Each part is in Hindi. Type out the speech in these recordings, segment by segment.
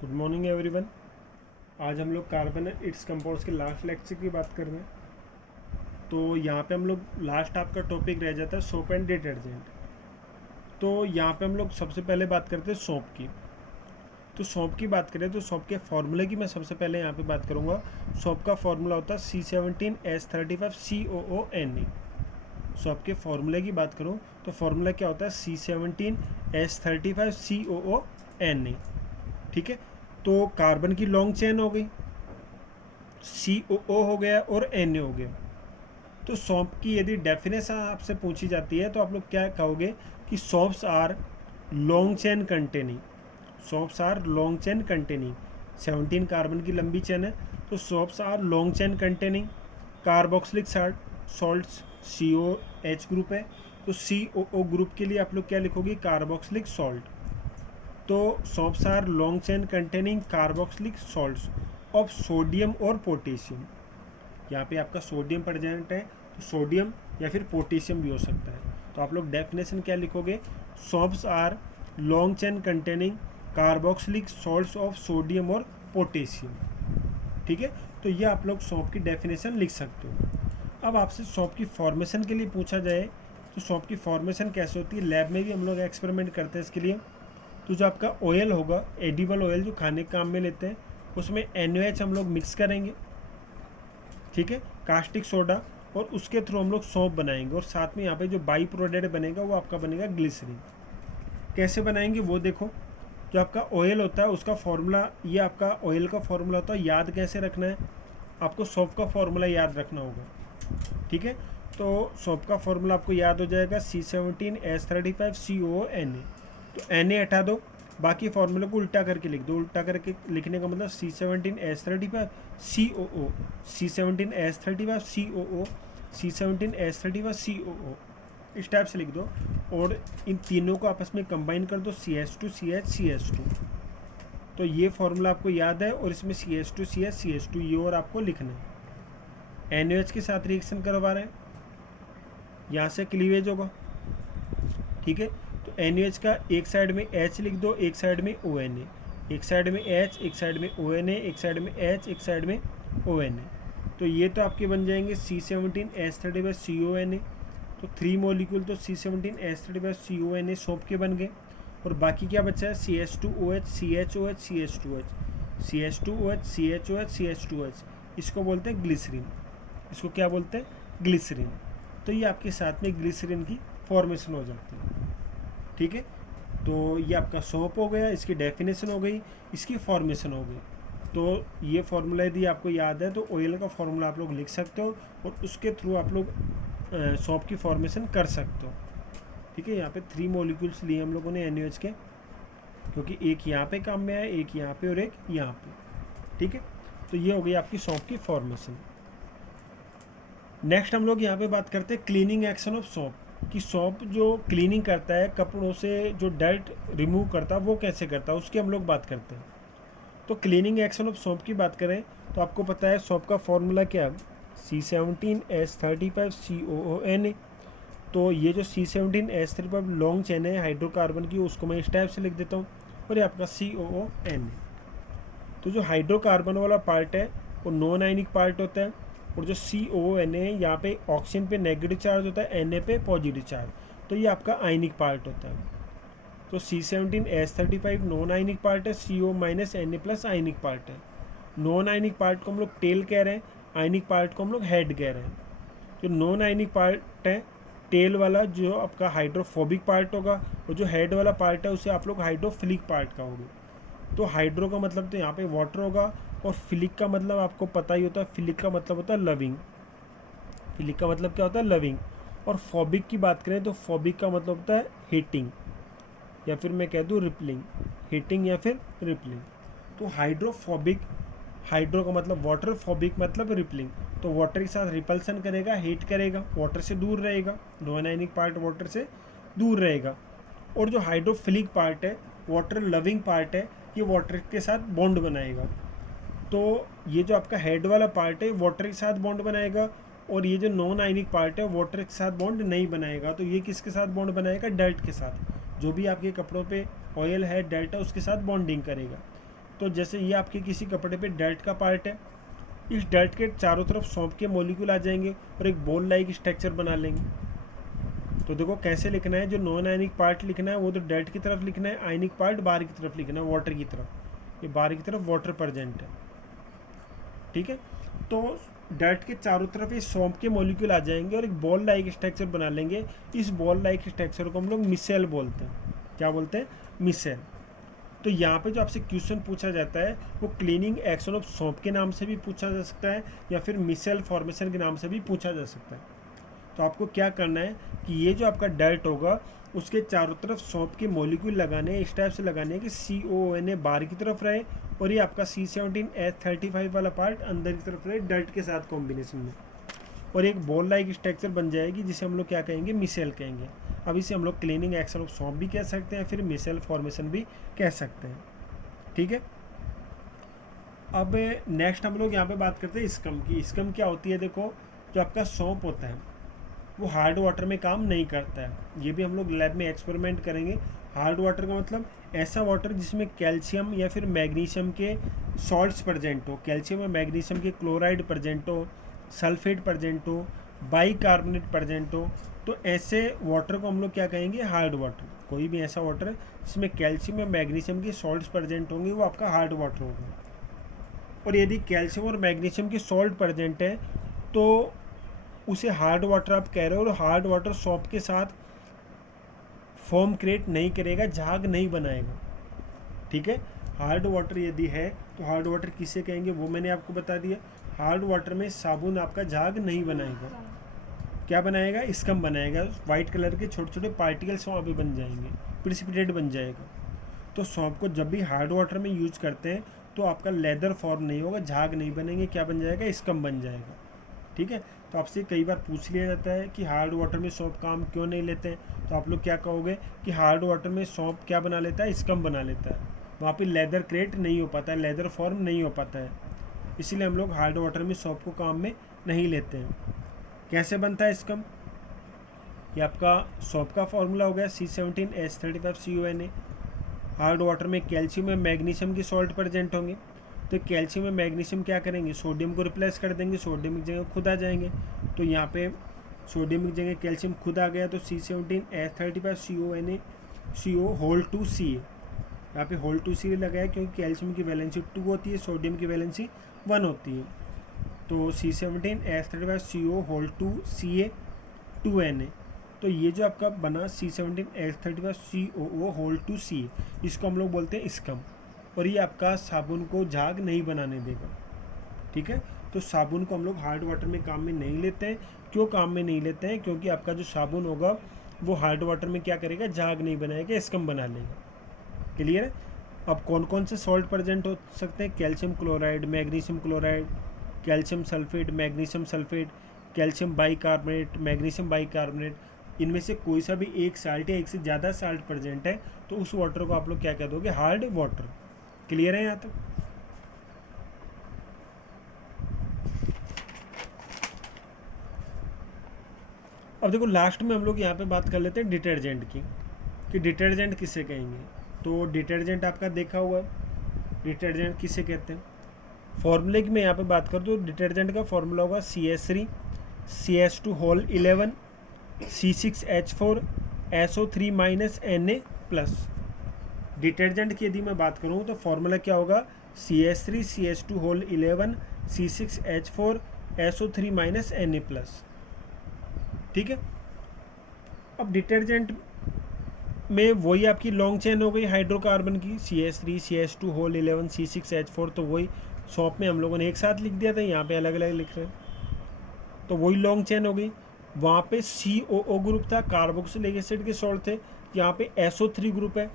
Good morning everyone. आज हम लोग कार्बन एंड इट्स कंपाउंड्स के लास्ट लेक्चर की बात कर रहे हैं। तो यहाँ पे हम लोग लास्ट आपका टॉपिक रह जाता है सोप एंड डिटर्जेंट। तो यहाँ पे हम लोग सबसे पहले बात करते हैं सोप की। तो सोप की बात करें तो सोप के फार्मूले की मैं सबसे पहले यहाँ पे बात करूँगा। सोप का फार्मूला होता है C17H35COONE। सोप के फार्मूले की बात करूँ तो फार्मूला क्या होता है C17H35COONE। ठीक है, तो कार्बन की लॉन्ग चेन हो गई, COO हो गया और Na हो गया। तो सौंप की यदि डेफिनेशन आपसे पूछी जाती है तो आप लोग क्या कहोगे कि soaps are long chain containing. Soaps are long chain containing 17 carbon की लंबी चेन है, तो soaps are long chain containing carboxylic salts. COH group है, तो COO ग्रुप के लिए आप लोग क्या लिखोगे, कार्बोक्सिलिक सॉल्ट। तो soaps are long chain containing carboxylic salts of sodium और पोटेशियम। यहाँ पे आपका सोडियम प्रेजेंट है, तो सोडियम या फिर पोटेशियम भी हो सकता है। तो आप लोग डेफिनेशन क्या लिखोगे, soaps are long chain containing carboxylic salts of sodium और पोटेशियम। ठीक है, तो ये आप लोग सौंप की डेफिनेशन लिख सकते हो। अब आपसे सौंप की फॉर्मेशन के लिए पूछा जाए तो सौंप की फॉर्मेशन कैसे होती है, लैब में भी हम लोग एक्सपेरिमेंट करते हैं इसके लिए। तो जो आपका ऑयल होगा, एडिबल ऑयल जो खाने के काम में लेते हैं, उसमें NaOH हम लोग मिक्स करेंगे, ठीक है, कास्टिक सोडा, और उसके थ्रू हम लोग सौंप बनाएंगे। और साथ में यहाँ पे जो बाई प्रोडक्ट बनेगा वो आपका बनेगा ग्लिसरीन। कैसे बनाएंगे वो देखो। जो आपका ऑयल होता है उसका फॉर्मूला, ये आपका ऑयल का फॉर्मूला होता है, याद कैसे रखना है, आपको सौंप का फॉर्मूला याद रखना होगा। ठीक है, तो सौंप का फॉर्मूला आपको याद हो जाएगा C17H35COONA। तो Na हटा दो, बाकी फार्मूले को उल्टा करके लिख दो। उल्टा करके लिखने का मतलब C17H35COO, C17H35COO, C17H35COO, इस टाइप से लिख दो। और इन तीनों को आपस में कंबाइन कर दो, CH2CH CH2। तो ये फार्मूला आपको याद है, और इसमें CH2CH CH2 ये और आपको लिखना है। NaOH के साथ रिएक्शन करवा रहे हैं, यहाँ से क्लीवेज होगा। ठीक है, तो NaOH का एक साइड में H लिख दो, एक साइड में ONA, एक साइड में H, एक साइड में ONA, एक साइड में H, एक साइड में ONA। तो ये तो आपके बन जाएंगे C17H35CONA। तो 3 मॉलिक्यूल तो C17H35CONA सोप के बन गए। और बाकी क्या बचा है, CH2OH CHOH CH2H, CH2OH CHOH CH2H। इसको बोलते हैं ग्लिसरीन। इसको क्या बोलते हैं, ग्लिसरीन। तो ये आपके साथ में ग्लिसरीन की फॉर्मेशन हो जाती है। ठीक है, तो ये आपका सोप हो गया, इसकी डेफिनेशन हो गई, इसकी फॉर्मेशन हो गई। तो ये फार्मूला यदि आपको याद है तो ऑयल का फार्मूला आप लोग लिख सकते हो, और उसके थ्रू आप लोग सोप की फॉर्मेशन कर सकते हो। ठीक है, यहाँ पे 3 मॉलिक्यूल्स लिए हम लोगों ने NaOH के, क्योंकि एक यहाँ पे काम में है, एक यहाँ पे और एक यहाँ पे। ठीक है, तो ये हो गई आपकी सोप की फॉर्मेशन। नेक्स्ट हम लोग यहाँ पे बात करते हैं क्लीनिंग एक्शन ऑफ सोप, कि सोप जो क्लीनिंग करता है, कपड़ों से जो डर्ट रिमूव करता है वो कैसे करता है, उसकी हम लोग बात करते हैं। तो क्लीनिंग एक्शन ऑफ सोप की बात करें तो आपको पता है सोप का फॉर्मूला क्या है, C17H35COONA। तो ये जो C17H35 लॉन्ग चेन है हाइड्रोकार्बन की, उसको मैं इस टाइप से लिख देता हूँ, और ये आपका COONA। तो जो हाइड्रोकार्बन वाला पार्ट है वो नॉन आयनिक पार्ट होता है, और जो CONA है यहाँ पे ऑक्सीजन पे नेगेटिव चार्ज होता है, Na पे पॉजिटिव चार्ज, तो ये आपका आयनिक पार्ट होता है। तो C17H35 नॉन आयनिक पार्ट है, CO माइनस Na प्लस आयनिक पार्ट है। नॉन आयनिक पार्ट को हम लोग टेल कह रहे हैं, आयनिक पार्ट को हम लोग हेड कह रहे हैं। जो नॉन आयनिक पार्ट है टेल वाला, जो आपका हाइड्रोफोबिक पार्ट होगा, और जो हेड वाला पार्ट है उसे आप लोग हाइड्रोफिलिक पार्ट कहोगे। तो हाइड्रो का मतलब तो यहाँ पे वाटर होगा, और फिलिक का मतलब आपको पता ही होता है, फिलिक का मतलब होता है लविंग। फिलिक का मतलब क्या होता है, लविंग। और फोबिक की बात करें तो फोबिक का मतलब होता है हीटिंग, या फिर मैं कह दूँ रिपलिंग, हीटिंग या फिर रिपलिंग। तो हाइड्रोफोबिक, हाइड्रो का मतलब वाटर, फोबिक मतलब रिपलिंग। तो वाटर के साथ रिपल्सन करेगा, हीट करेगा, वाटर से दूर रहेगा, नॉन आयनिक पार्ट वाटर से दूर रहेगा। और जो हाइड्रोफिलिक पार्ट है, वाटर लविंग पार्ट है, ये वाटर के साथ बॉन्ड बनाएगा। तो ये जो आपका हेड वाला पार्ट है वाटर के साथ बॉन्ड बनाएगा, और ये जो नॉन आयनिक पार्ट है वाटर के साथ बॉन्ड नहीं बनाएगा। तो ये किसके साथ बॉन्ड बनाएगा, डर्ट के साथ। जो भी आपके कपड़ों पे ऑयल है, डर्ट है, उसके साथ बॉन्डिंग करेगा। तो जैसे ये आपके किसी कपड़े पे डर्ट का पार्ट है, इस डर्ट के चारों तरफ सौंप के मॉलिक्यूल आ जाएंगे और एक बॉल लाइक स्ट्रक्चर बना लेंगे। तो देखो कैसे लिखना है, जो नॉन आयनिक पार्ट लिखना है वो तो डर्ट की तरफ लिखना है, आयनिक पार्ट बाहर की तरफ लिखना है, वाटर की तरफ। ये बाहर की तरफ वाटर प्रेजेंट है, ठीक है। तो डर्ट के चारों तरफ ये सौंप के मॉलिक्यूल आ जाएंगे और एक बॉल लाइक स्ट्रक्चर बना लेंगे। इस बॉल लाइक स्ट्रक्चर को हम लोग मिसेल बोलते हैं। क्या बोलते हैं? मिसेल। तो यहाँ पे जो आपसे क्वेश्चन पूछा जाता है वो क्लीनिंग एक्शन ऑफ सौंप के नाम से भी पूछा जा सकता है या फिर मिसेल फॉर्मेशन के नाम से भी पूछा जा सकता है। तो आपको क्या करना है कि ये जो आपका डर्ट होगा उसके चारों तरफ सौंप के मॉलिक्यूल लगाने हैं, इस टाइप से लगाने हैं कि COONA बाहर की तरफ रहे और ये आपका C17H35 वाला पार्ट अंदर की तरफ रहे डर्ट के साथ कॉम्बिनेशन में, और एक बॉल लाइक स्ट्रक्चर बन जाएगी जिसे हम लोग क्या कहेंगे? मिसेल कहेंगे। अब इसे हम लोग क्लीनिंग एक्शन ऑफ सौंप भी कह सकते हैं, फिर मिसेल फॉर्मेशन भी कह सकते हैं, ठीक है। अब नेक्स्ट हम लोग यहाँ पे बात करते हैं स्कम की। स्कम क्या होती है? देखो, जो आपका सौंप होता है वो हार्ड वाटर में काम नहीं करता है। ये भी हम लोग लैब में एक्सपेरिमेंट करेंगे। हार्ड वाटर का मतलब ऐसा वाटर जिसमें कैल्शियम या फिर मैग्नीशियम के सॉल्ट्स प्रेजेंट हो, कैल्शियम और मैग्नीशियम के क्लोराइड प्रेजेंट हो, सल्फेट प्रेजेंट हो, बाइकार्बोनेट प्रेजेंट हो, तो ऐसे वाटर को हम लोग क्या कहेंगे? Hard water. कोई भी ऐसा वाटर जिसमें कैल्शियम या मैग्नीशियम के सॉल्ट्स प्रेजेंट होंगे वो आपका हार्ड वाटर होगा। और यदि कैल्शियम और मैग्नीशियम के सॉल्ट प्रेजेंट है तो उसे हार्ड वाटर आप कह रहे हो। और हार्ड वाटर सौंप के साथ फॉर्म क्रिएट नहीं करेगा, झाग नहीं बनाएगा, ठीक है। हार्ड वाटर यदि है तो हार्ड वाटर किसे कहेंगे वो मैंने आपको बता दिया। हार्ड वाटर में साबुन आपका झाग नहीं बनाएगा। क्या बनाएगा? स्कम बनाएगा। वाइट कलर के छोटे छोटे पार्टिकल्स वहाँ पे बन जाएंगे, प्रिसिपिटेट बन जाएगा। तो सौंप को जब भी हार्ड वाटर में यूज करते हैं तो आपका लेदर फॉर्म नहीं होगा, झाग नहीं बनेंगे, क्या बन जाएगा? स्कम बन जाएगा, ठीक है। तो आपसे कई बार पूछ लिया जाता है कि हार्ड वाटर में सौंप काम क्यों नहीं लेते हैं, तो आप लोग क्या कहोगे कि हार्ड वाटर में सौंप क्या बना लेता है? स्कम बना लेता है। वहाँ पे लेदर क्रिएट नहीं हो पाता है, लेदर फॉर्म नहीं हो पाता है, इसीलिए हम लोग हार्ड वाटर में सौंप को काम में नहीं लेते हैं। कैसे बनता है स्कम? ये आपका सौंप का फॉर्मूला हो गया C17H35CONA। हार्ड वाटर में कैल्शियम और मैग्नीशियम की सॉल्ट प्रेजेंट होंगे, तो कैल्शियम और मैग्नीशियम क्या करेंगे? सोडियम को रिप्लेस कर देंगे, सोडियम की जगह खुद आ जाएंगे। तो यहाँ पे सोडियम की जगह कैल्शियम खुद आ गया तो C17H35CONA CO होल 2 Ca। यहाँ पे होल 2 Ca लगाया क्योंकि कैल्शियम की वैलेंसी 2 होती है, सोडियम की वैलेंसी 1 होती है। तो C17H35CO होल 2 Ca 2Na। तो ये जो आपका बना C17H35COO होल 2 Ca, इसको हम लोग बोलते हैं स्कम। और ये आपका साबुन को झाग नहीं बनाने देगा, ठीक है। तो साबुन को हम लोग हार्ड वाटर में काम में नहीं लेते हैं। क्यों काम में नहीं लेते हैं? क्योंकि आपका जो साबुन होगा वो हार्ड वाटर में क्या करेगा? झाग नहीं बनाएगा, स्कम बना लेगा। क्लियर है? अब कौन कौन से सॉल्ट प्रेजेंट हो सकते हैं? Calcium chloride, magnesium chloride, calcium sulphate, magnesium sulphate, calcium bicarbonate, magnesium bicarbonate. इनमें से कोई सा भी एक साल्ट या एक से ज़्यादा साल्ट प्रेजेंट है तो उस वाटर को आप लोग क्या कह दोगे? Hard water. क्लियर है यहाँ तक? अब देखो लास्ट में हम लोग यहाँ पे बात कर लेते हैं डिटर्जेंट की, कि डिटर्जेंट किसे कहेंगे। तो डिटर्जेंट आपका देखा हुआ है, डिटर्जेंट किसे कहते हैं। फॉर्मूले की मैं यहाँ पे बात कर दूँ, डिटर्जेंट का फॉर्मूला होगा CH3 CH2 whole 11 C6H4 SO3 minus Na+। Detergent की यदि मैं बात करूँ तो फॉर्मूला क्या होगा? CH3 CH2 whole 11 C6H4 SO3 minus Na+, ठीक है। अब डिटर्जेंट में वही आपकी लॉन्ग चेन हो गई हाइड्रोकार्बन की, CH3 CH2 होल 11 C6H4, तो वही सौंप में हम लोगों ने एक साथ लिख दिया था, यहाँ पे अलग अलग लिख रहे हैं, तो वही लॉन्ग चेन हो गई। वहाँ पे COO ग्रुप था, कार्बोक्सिलिक एसिड के सॉल्ट थे, यहाँ पे SO3 ग्रुप है,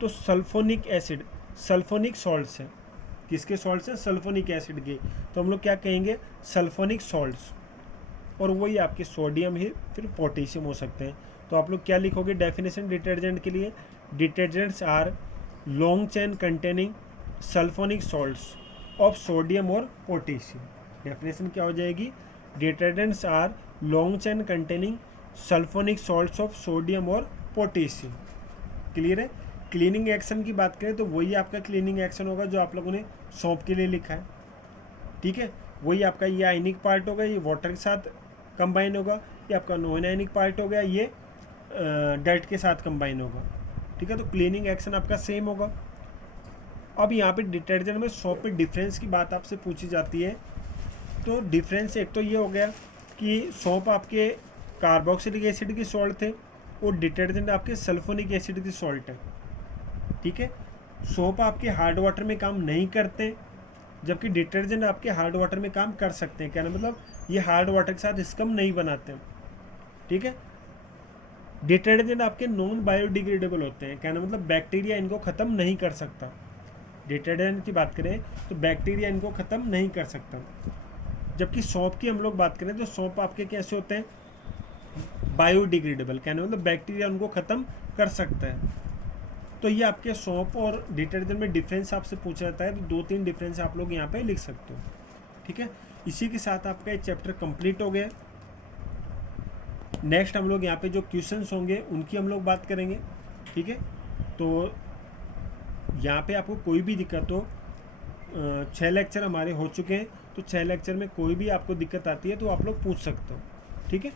तो सल्फोनिक एसिड, सल्फोनिक सॉल्ट्स हैं। किसके सॉल्ट्स हैं? सल्फोनिक एसिड के। तो हम लोग क्या कहेंगे? Sulphonic salts. और वही आपके सोडियम ही फिर पोटेशियम हो सकते हैं। तो आप लोग क्या लिखोगे डेफिनेशन डिटर्जेंट के लिए? Detergents are long chain containing sulphonic salts of sodium और पोटेशियम। डेफिनेशन क्या हो जाएगी? Detergents are long chain containing sulphonic salts of sodium और पोटेशियम। क्लियर है? क्लीनिंग एक्शन की बात करें तो वही आपका क्लीनिंग एक्शन होगा जो आप लोगों ने सौंप के लिए लिखा है, ठीक है। वही आपका ये आयनिक पार्ट होगा, ये वाटर के साथ कंबाइन होगा, ये आपका नॉन आयनिक पार्ट हो गया, ये डर्ट के साथ कंबाइन होगा, ठीक है। तो क्लीनिंग एक्शन आपका सेम होगा। अब यहाँ पे डिटर्जेंट में सौंप में डिफरेंस की बात आपसे पूछी जाती है। तो डिफरेंस एक तो ये हो गया कि सौंप आपके कार्बोक्सिलिक एसिड की सॉल्ट थे और डिटर्जेंट आपके सल्फोनिक एसिड की सॉल्ट है, ठीक है। सौंप आपके हार्ड वाटर में काम नहीं करते, जबकि डिटर्जेंट आपके हार्ड वाटर में काम कर सकते हैं। कहना मतलब ये हार्ड वाटर के साथ स्कम नहीं बनाते, ठीक है। डिटर्जेंट आपके नॉन बायोडिग्रेडेबल होते हैं, कहना मतलब बैक्टीरिया इनको ख़त्म नहीं कर सकता। डिटर्जेंट की बात करें तो बैक्टीरिया इनको ख़त्म नहीं कर सकता, जबकि सौंप की हम लोग बात करें तो सौंप आपके कैसे होते हैं, बायोडिग्रेडेबल, कहना मतलब बैक्टीरिया उनको ख़त्म कर सकता है। तो ये आपके सौंप और डिटर्जेंट में डिफरेंस आपसे पूछा जाता है, तो 2-3 डिफरेंस आप लोग यहाँ पे लिख सकते हो, ठीक है। इसी के साथ आपका ये चैप्टर कंप्लीट हो गया। नेक्स्ट हम लोग यहाँ पे जो क्वेश्चंस होंगे उनकी हम लोग बात करेंगे, ठीक है। तो यहाँ पे आपको कोई भी दिक्कत हो, 6 लेक्चर हमारे हो चुके हैं, तो 6 लेक्चर में कोई भी आपको दिक्कत आती है तो आप लोग पूछ सकते हो, ठीक है।